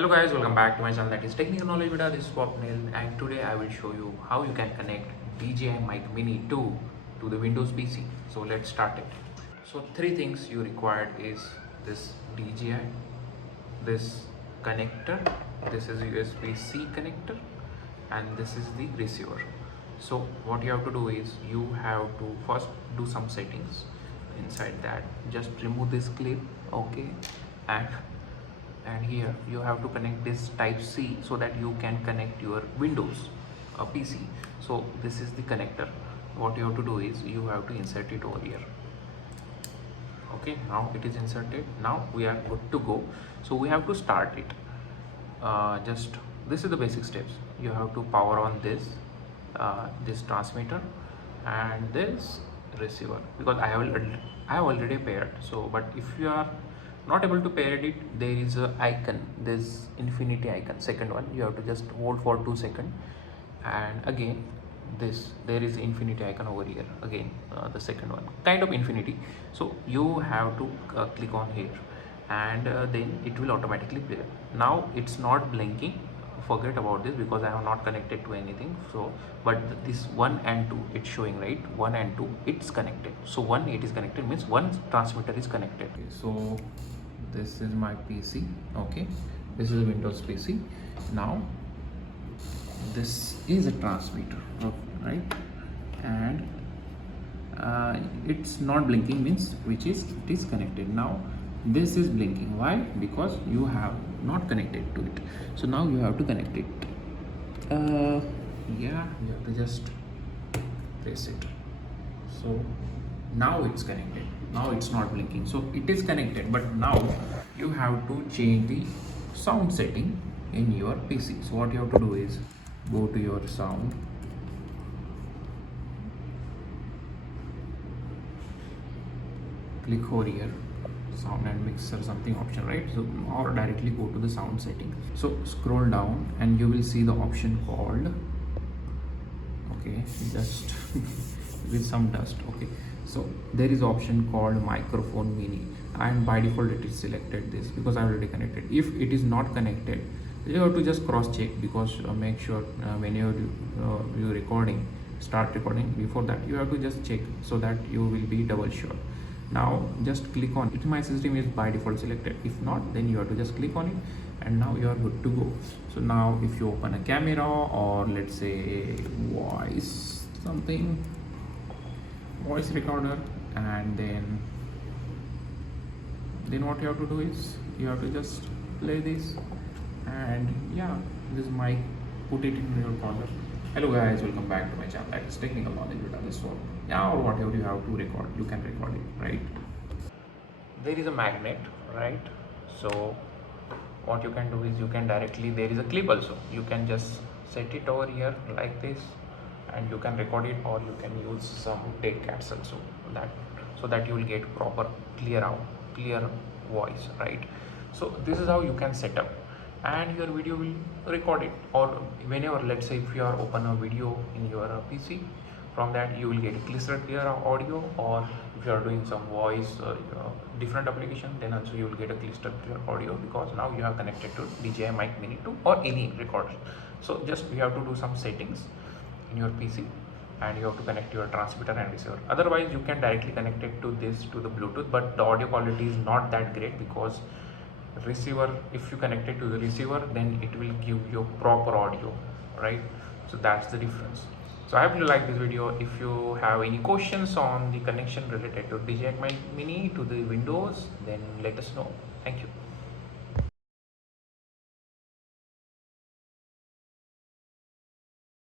Hello guys, welcome back to my channel, that is Technical Knowledge Video. This is Swapnil, and today I will show you how you can connect DJI Mic Mini 2 to the Windows PC. So let's start it. So three things you required is this DJI, this connector, this is USB-C connector, and this is the receiver. So what you have to do is you have to first do some settings. Inside that, just remove this clip, okay, and here you have to connect this type C so that you can connect your Windows PC. So this is the connector. What you have to do is you have to insert it over here. Okay, now it is inserted. Now we are good to go. So we have to start it. Just this is the basic steps. You have to power on this transmitter and this receiver, because I have already paired. So but if you are not able to pair it, there is a icon, this infinity icon, second one. You have to just hold for 2 seconds, and again there is infinity icon over here again, the second one, kind of infinity. So you have to click on here, and then it will automatically pair. Now it's not blinking, forget about this because I have not connected to anything. So but this 1 and 2 it's showing, right? 1 and 2 it's connected. So 1 it is connected means one transmitter is connected. Okay, so this is my PC. Okay, this is a Windows PC. Now this is a transmitter, right? And it's not blinking means it is connected. Now this is blinking. Why? Because you have not connected to it. So now you have to connect it. Yeah, you have to just press it. So now it's connected. Now it's not blinking, so it is connected. But now you have to change the sound setting in your PC. So what you have to do is go to your sound, click over here, sound and mixer something option, right? So or directly go to the sound setting. So scroll down and you will see the option called, okay, just with some dust. Okay, so there is option called microphone mini, and by default it is selected this because I already connected. If it is not connected, you have to just cross check, because make sure when you're recording, start recording, before that you have to just check so that you will be double sure. Now just click on it. My system is by default selected. If not, then you have to just click on it, and now you are good to go. So now if you open a camera, or let's say voice recorder, and then what you have to do is you have to just play this, and yeah, this mic, put it in your corner. Hello guys, welcome back to my channel, that is Technical Knowledge Video. This one, yeah, or whatever you have to record, you can record it, right? There is a magnet, right? So what you can do is you can directly, there is a clip also, you can just set it over here like this, and you can record it, or you can use some take cats also, so that you will get proper clear voice, right? So this is how you can set up, and your video will record it. Or whenever, let's say if you are open a video in your PC, from that you will get a clear audio. Or if you are doing some voice different application, then also you will get a clear audio, because now you have connected to DJI Mic Mini 2 or any recorder. So just you have to do some settings in your PC, and you have to connect your transmitter and receiver. Otherwise you can directly connect it to the Bluetooth, but the audio quality is not that great, because receiver, if you connect it to the receiver, then it will give you proper audio, right? So that's the difference. So I hope you like this video. If you have any questions on the connection related to DJI Mic Mini to the Windows, then let us know. Thank you.